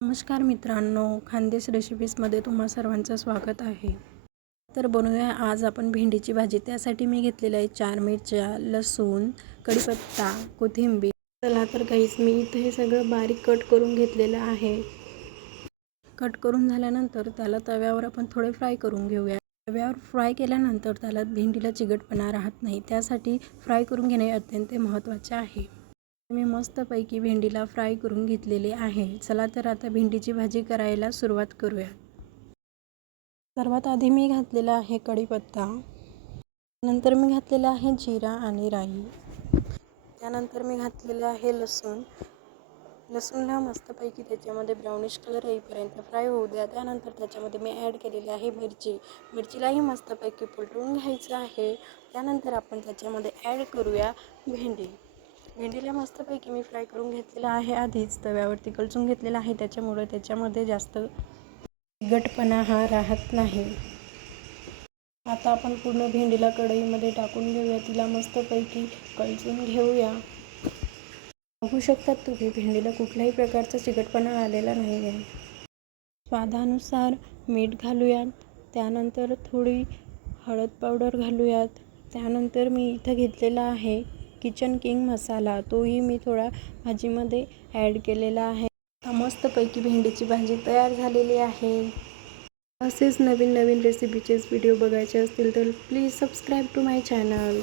नमस्कार मित्रांनो, खानदेश रेसिपीजमध्ये तुम्हा सर्वांचं स्वागत आहे। तर बनवूया आज आपण भेंडीची भाजी। त्यासाठी मी घेतलेले आहे 4 मिरच्या, लसूण, कढीपत्ता, कोथिंबीर। चला तर गाईस, मी इथे हे सगळं बारीक कट करून घेतलेलं आहे। कट करून झाल्यानंतर त्याला तव्यावर आपण थोडे फ्राय करून घेऊया। तव्यावर फ्राय केल्यानंतर त्याला भेंडीला चिकटपणा राहत नाही, त्यासाठी फ्राय करून घेणे अत्यंत महत्त्वाचे आहे। मी मस्तपैकी भेंडीला फ्राय करून घेतलेले आहे। चला तर आता भेंडीची भाजी करायला सुरुवात करूया। सर्वात आधी मी घातलेला आहे कढीपत्ता, नंतर मी घातलेला आहे जिरा आणि राई, त्यानंतर मी घातलेले आहे लसूण। लसूणला मस्तपैकी त्याच्यामध्ये ब्राउनिश कलर येईपर्यंत फ्राय होऊ द्या। त्यानंतर त्याच्यामध्ये मी ॲड केलेली आहे मिरचीलाही मस्तपैकी पलटून घ्यायचं आहे। त्यानंतर आपण त्याच्यामध्ये ॲड करूया भेंडीला मस्तपैकी मी फ्राय करून घेतलेला आहे। आधीच तव्यावरती कलचून घेतलेला आहे, त्याच्यामुळे त्याच्यामध्ये जास्त तिखटपणा हा राहत नाही। आता आपण पूर्ण भेंडीला कढईमध्ये टाकून घेऊया, तिला मस्तपैकी कलचून घेऊया। बघू शकतात तुम्ही, भेंडीला कुठल्याही प्रकारचा चिकटपणा आलेला नाही आहे। स्वादानुसार मीठ घालूयात, त्यानंतर थोडी हळद पावडर घालूयात, त्यानंतर मी इथं घेतलेला आहे किचन किंग मसाला, तोही मी थोडा भाजीमध्ये ॲड केलेला आहे। आता मस्तपैकी भेंडीची भाजी तयार झालेली आहे। असेच नवीन रेसिपीचेच व्हिडिओ बघायचे असतील तर please subscribe to my channel.